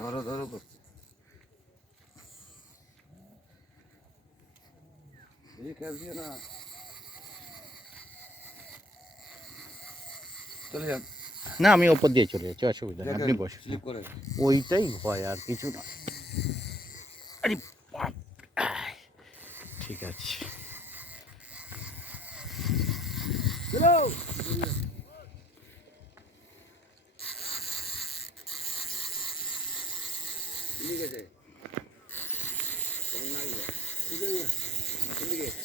ধরো ধরো করছে। এই ক্যাচ দিয়ে না চলে যান। না আমি ওপর দিয়ে চলে যাচ্ছি, অসুবিধা নেই, আপনি বসুন। স্লিপ করে ওইটাই ভয়, আর কিছু না। আরে বাপ, ঠিক আছে। ঠিক আছে ঠিক আছে ঠিক আছে।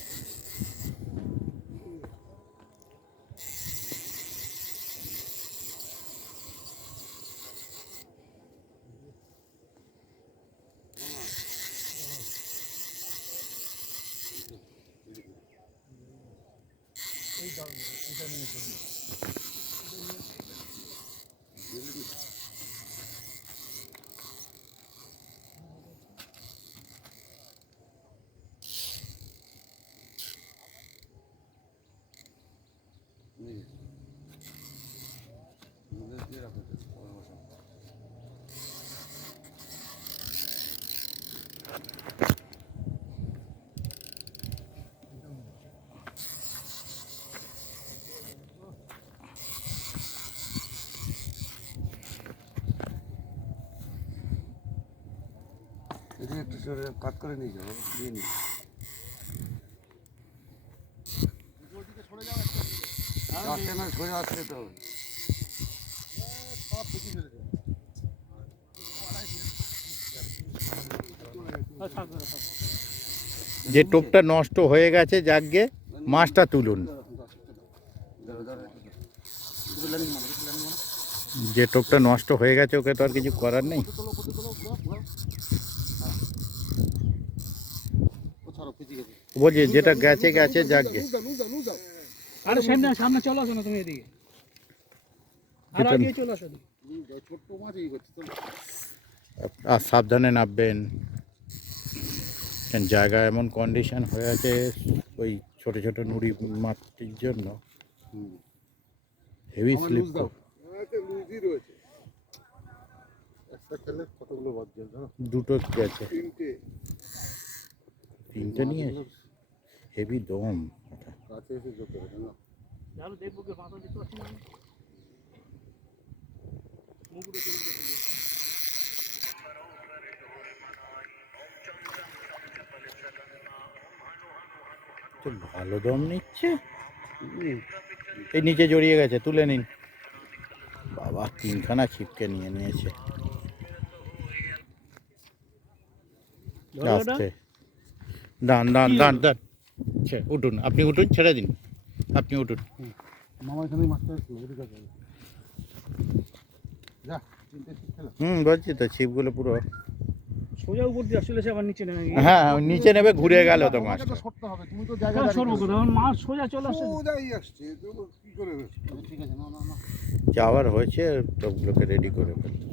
এদিকে একটু কাট করে নিয়ে যাবো, নিয়ে নিই। আসছে না, সোজা আসছে তো। যে টোপটা নষ্ট হয়ে গেছে, যাকগে মাছটা তুলুন। যে টোপটা নষ্ট হয়ে গেছে ওকে তো আর কিছু করার নেই। বলছি যেটা গেছে গেছে, যাকগে। আরে সামনে সামনে চলে আসো না তুমি এদিকে, আর আগে চলে আসো। ছোট্ট মাছ এই করছে তো। আর সাবধানে নামবেন, জায়গা এমন কন্ডিশন হয়ে আছে ওই ছোট ছোট নুড়ি মাটির জন্য, হেভি স্লিপ। দুটো গেছে, তিনটে নিয়ে হেভি দম। দেখবো কে মাথা দিতে পারছি না। তো ভালো দম নিচ্ছে। এই নিচে জড়িয়ে গেছে, তুলে নিন। বাবা তিনখানা ছিপকে নিয়ে নিয়েছে। আস্তে দান দান দান দান, উঠুন, আপনি উঠুন, ছেড়ে দিন, আপনি উঠুন। বলছি তো ছিপগুলো পুরো সোজা উপর দিয়ে আসলে সে আবার নিচে নেমে গিয়ে, হ্যাঁ নিচে নেবে, ঘুরে গেল তো মাছটা। মাছ সোজা চলে আসছে। যাওয়ার হয়েছে, সবগুলোকে রেডি করে ফেলতে।